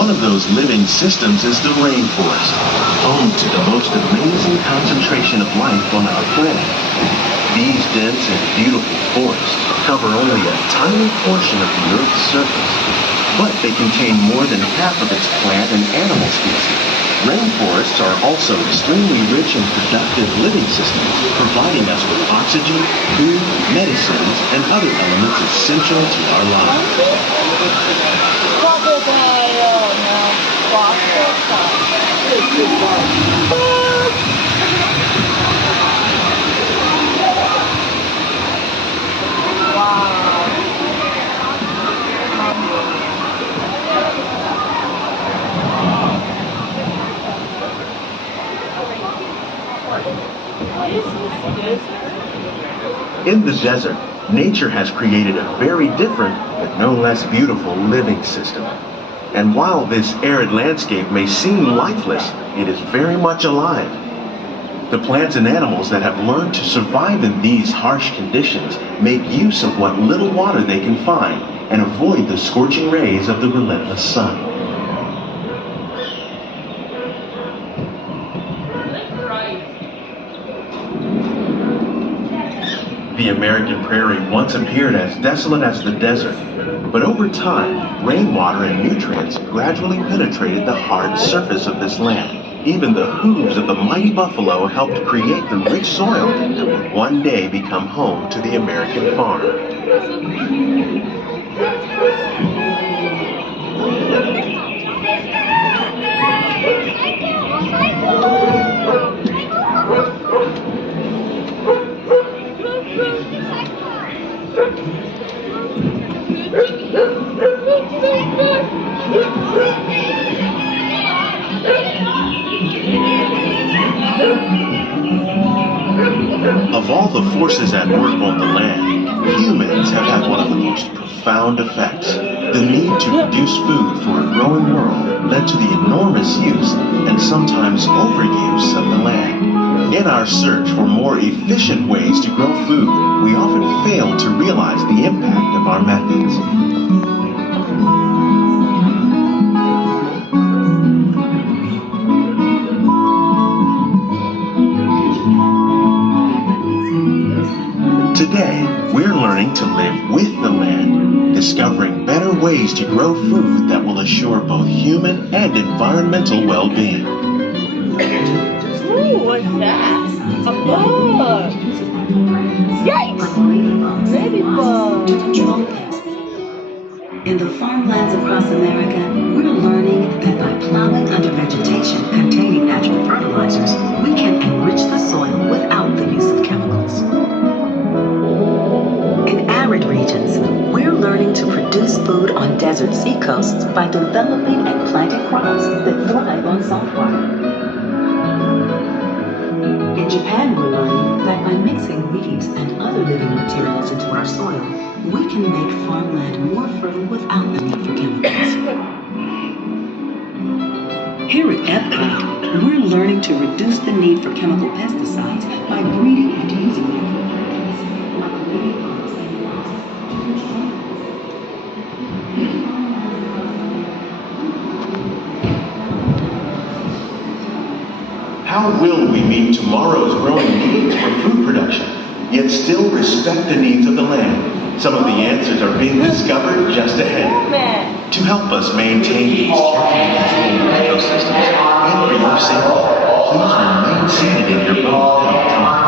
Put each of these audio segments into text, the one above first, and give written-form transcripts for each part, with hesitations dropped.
One of those living systems is the rainforest, home to the most amazing concentration of life on our planet. These dense and beautiful forests cover only a tiny portion of the Earth's surface, but they contain more than half of its plant and animal species. Rainforests are also extremely rich and productive living systems, providing us with oxygen, food, medicines, and other elements essential to our lives. In the desert, nature has created a very different, but no less beautiful living system. And while this arid landscape may seem lifeless, it is very much alive. The plants and animals that have learned to survive in these harsh conditions make use of what little water they can find and avoid the scorching rays of the relentless sun. The American prairie once appeared as desolate as the desert, but over time, rainwater and nutrients gradually penetrated the hard surface of this land. Even the hooves of the mighty buffalo helped create the rich soil that would one day become home to the American farm. Of all the forces at work on the land, humans have had one of the most profound effects. The need to produce food for a growing world led to the enormous use and sometimes overuse of the land. In our search for more efficient ways to grow food, we often fail to realize the impact of our methods. Today, we're learning to live with the land, discovering better ways to grow food that will assure both human and environmental well-being. Ooh, what's that? A bug! Yikes! Ladybug! In the farmlands across America, we're learning that by plowing under vegetation containing natural fertilizers, we can enrich the soil without the use of chemicals. In arid regions, we're learning to produce food on desert seacoasts by developing and planting crops that thrive on salt water. In Japan, we're learning that by mixing leaves and other living materials into our soil, we can make farmland more fertile without the need for chemicals. Here at Epcot, we're learning to reduce the need for chemical pesticides by breeding and using them. How will we meet tomorrow's growing needs for food production, yet still respect the needs of the land? Some of the answers are being discovered just ahead. To help us maintain these carefully controlled ecosystems and for your safety, please remain seated in your boat at all times.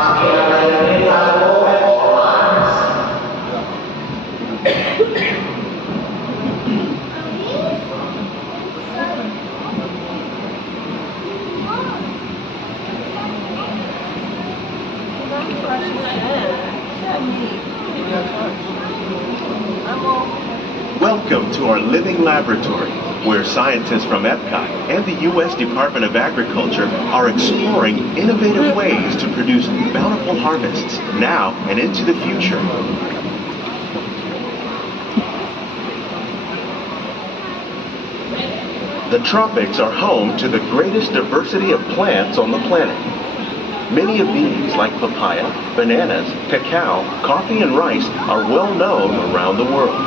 Welcome to our living laboratory, where scientists from Epcot and the U.S. Department of Agriculture are exploring innovative ways to produce bountiful harvests now and into the future. The tropics are home to the greatest diversity of plants on the planet. Many of these, like papaya, bananas, cacao, coffee, and rice, are well known around the world.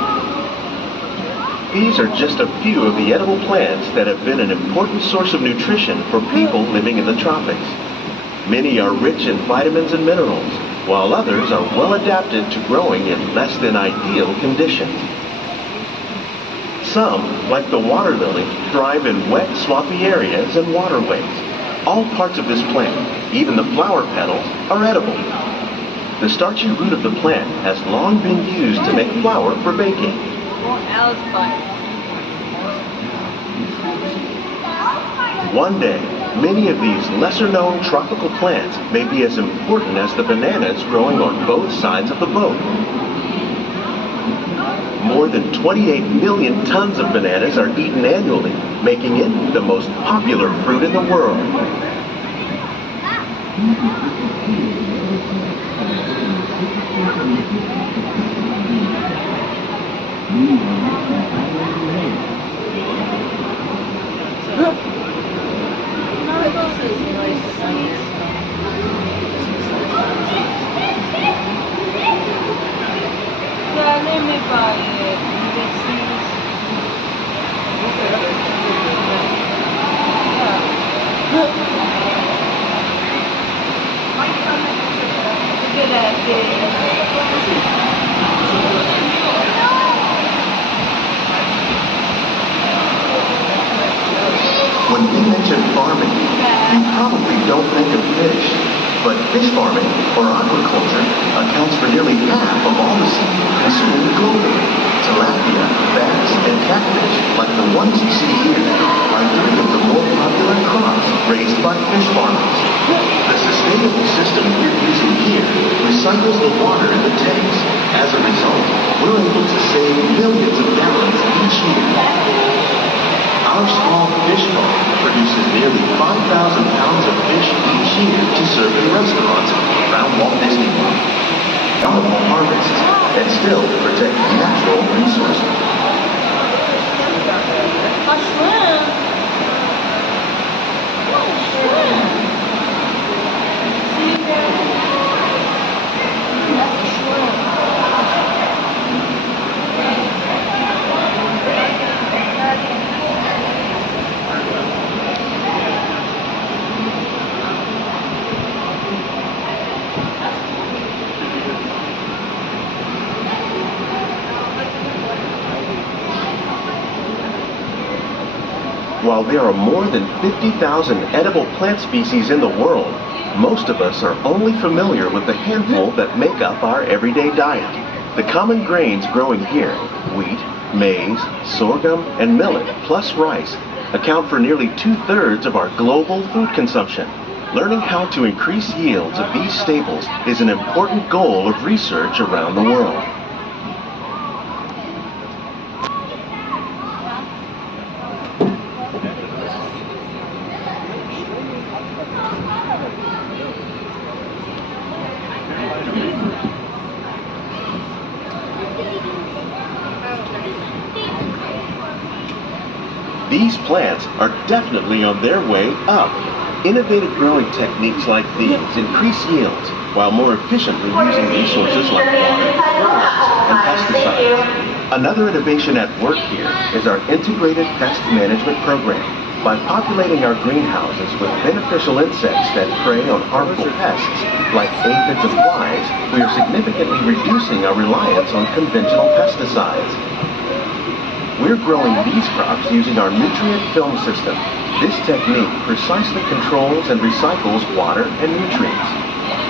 These are just a few of the edible plants that have been an important source of nutrition for people living in the tropics. Many are rich in vitamins and minerals, while others are well adapted to growing in less than ideal conditions. Some, like the water lily, thrive in wet, swampy areas and waterways. All parts of this plant, even the flower petals, are edible. The starchy root of the plant has long been used to make flour for baking. One day, many of these lesser-known tropical plants may be as important as the bananas growing on both sides of the boat. More than 28 million tons of bananas are eaten annually, making it the most popular fruit in the world. When we mention farming, you probably don't think of fish. But fish farming, or aquaculture, accounts for nearly half of all the seafood consumed globally. Tilapia, bass, and catfish, like the ones you see here, are three of the more popular crops raised by fish farmers. The sustainable system we're using here recycles the water in the tanks. As a result, we're able to save millions of gallons each year. Our small fish farm produces nearly 5,000 pounds of fish each year to serve in restaurants around Walt Disney World. Bountiful harvests and still protect natural resources. A shrimp. Shrimp. See there? That's a shrimp. While there are more than 50,000 edible plant species in the world, most of us are only familiar with the handful that make up our everyday diet. The common grains growing here, wheat, maize, sorghum, and millet, plus rice, account for nearly 2/3 of our global food consumption. Learning how to increase yields of these staples is an important goal of research around the world. These plants are definitely on their way up. Innovative growing techniques like these increase yields while more efficiently using resources like water, fertilizer, and pesticides. Another innovation at work here is our integrated pest management program. By populating our greenhouses with beneficial insects that prey on harmful pests like aphids and flies, we are significantly reducing our reliance on conventional pesticides. We're growing these crops using our nutrient film system. This technique precisely controls and recycles water and nutrients.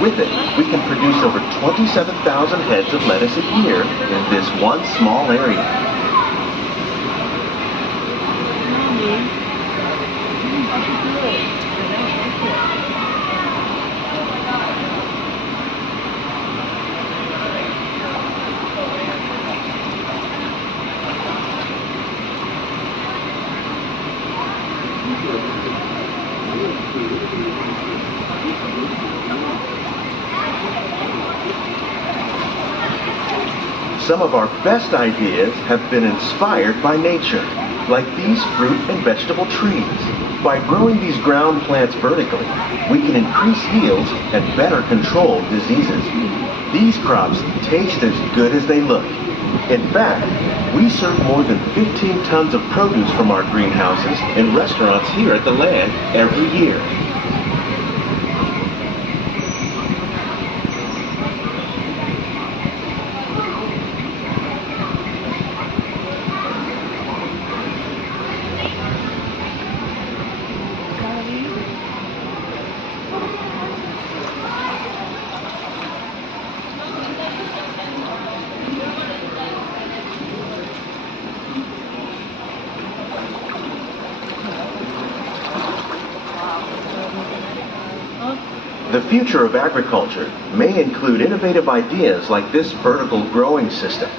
With it, we can produce over 27,000 heads of lettuce a year in this one small area. Some of our best ideas have been inspired by nature, like these fruit and vegetable trees. By growing these ground plants vertically, we can increase yields and better control diseases. These crops taste as good as they look, In fact, we serve more than 15 tons of produce from our greenhouses in restaurants here at the land every year. The future of agriculture may include innovative ideas like this vertical growing system.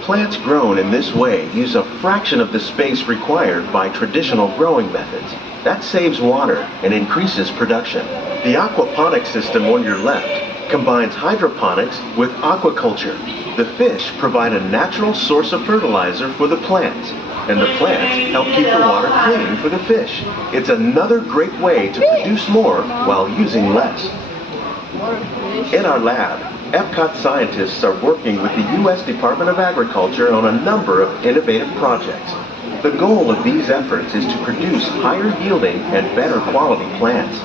Plants grown in this way use a fraction of the space required by traditional growing methods. That saves water and increases production. The aquaponics system on your left combines hydroponics with aquaculture. The fish provide a natural source of fertilizer for the plants, and the plants help keep the water clean for the fish. It's another great way to produce more while using less. In our lab, Epcot scientists are working with the U.S. Department of Agriculture on a number of innovative projects. The goal of these efforts is to produce higher yielding and better quality plants.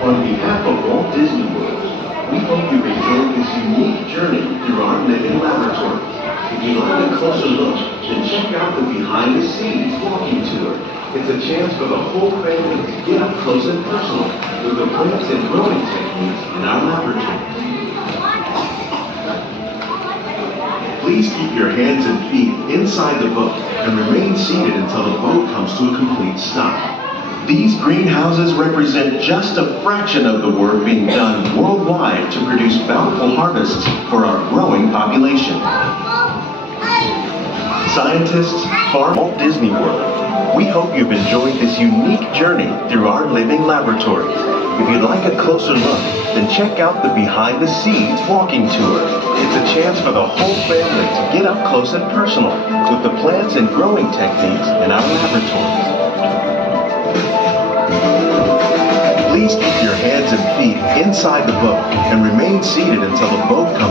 On behalf of Walt Disney World, we hope you've enjoyed this unique journey through our living laboratory. If you'd like a closer look, then check out the Behind the Scenes walking tour. It's a chance for the whole family to get up close and personal with the plants and growing techniques in our laboratory. Please keep your hands and feet inside the boat and remain seated until the boat comes to a complete stop. These greenhouses represent just a fraction of the work being done worldwide to produce bountiful harvests for our growing population. Scientists, farm Walt Disney World, we hope you've enjoyed this unique journey through our living laboratories. If you'd like a closer look, then check out the Behind the Scenes walking tour. It's a chance for the whole family to get up close and personal with the plants and growing techniques in our laboratories. Please keep your hands and feet inside the boat and remain seated until the boat comes